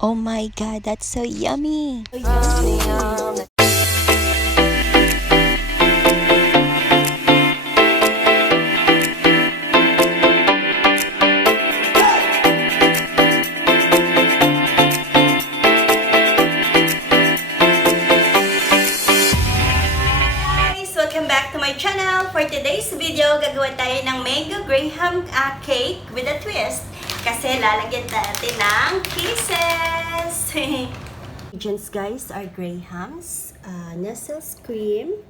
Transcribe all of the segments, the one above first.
Oh my god, that's so yummy! So yummy! Welcome back to my channel. For today's video, gagawa tayo ng mango graham cake with a twist. Kasi lalagyan natin ng kisses. Ingredients guys are grahams, Nestle's cream,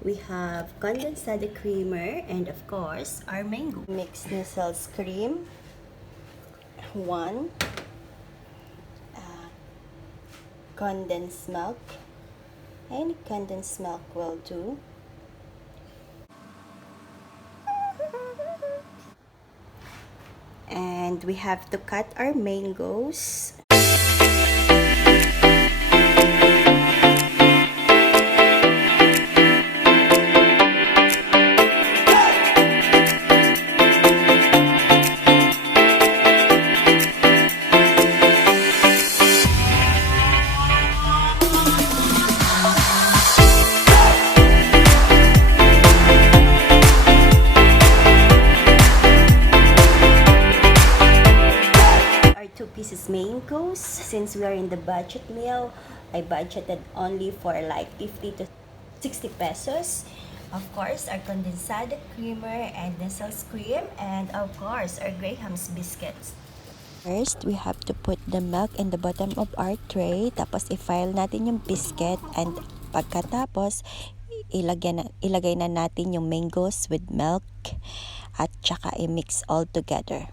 we have condensed creamer, and of course our mango. Mix Nestle's cream, 1, condensed milk, any condensed milk will do. And we have to cut our mangoes. Pieces mangoes. Since we are in the budget meal, I budgeted only for like 50 to 60 pesos. Of course, our condensed creamer and Nestle's cream, and of course, our Graham's biscuits. First, we have to put the milk in the bottom of our tray. Tapos, i-file natin yung biscuit. And pagkatapos, ilagay na natin yung mangoes with milk. At tsaka i-mix all together.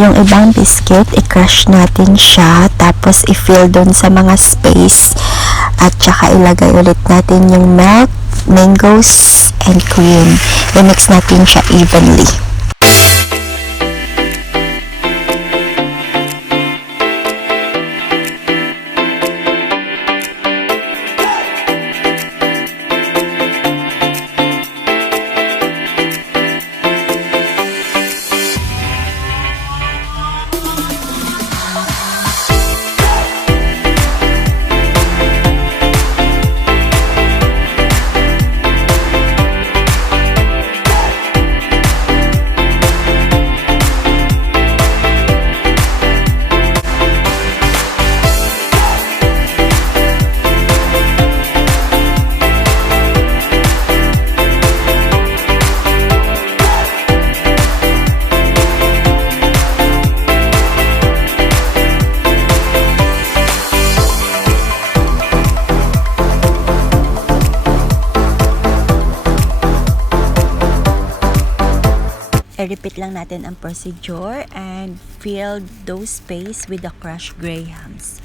Yung ibang biscuit, i-crush natin siya, tapos i-fill dun sa mga space, at saka ilagay ulit natin yung milk, mangoes, and cream. I-mix natin siya evenly. I-repeat lang natin ang procedure and fill those space with the crushed grahams.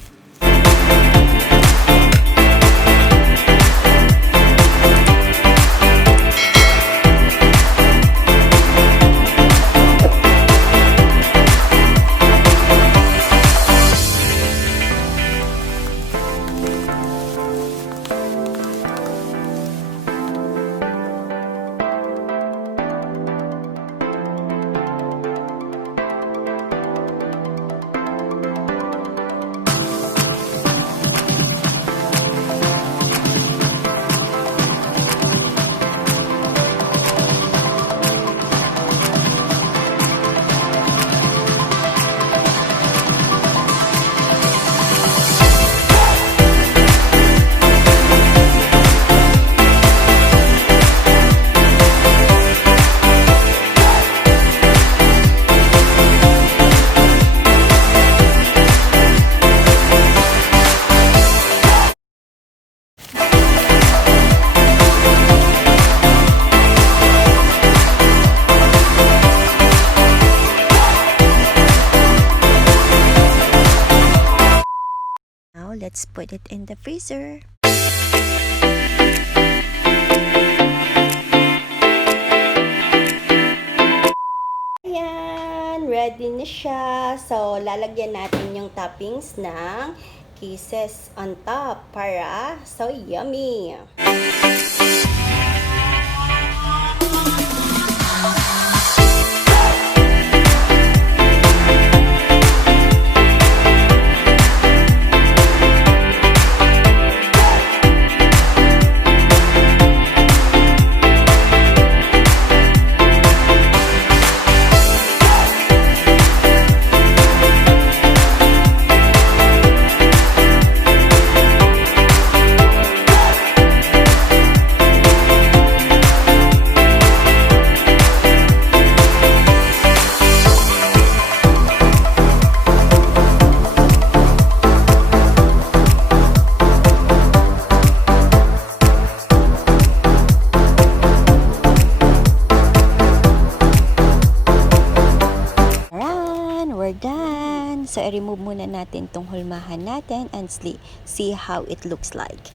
let's put it in the freezer. Ayan, ready na siya. So, lalagyan natin yung toppings ng kisses on top para so yummy. We're done. So, i-remove muna natin tong hulmahan natin and see how it looks like.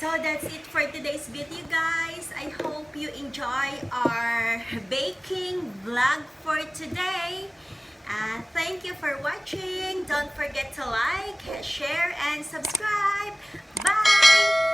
So that's it for today's video, guys. I hope you enjoy our baking vlog for today. Thank you for watching. Don't forget to like, share, and subscribe. Bye!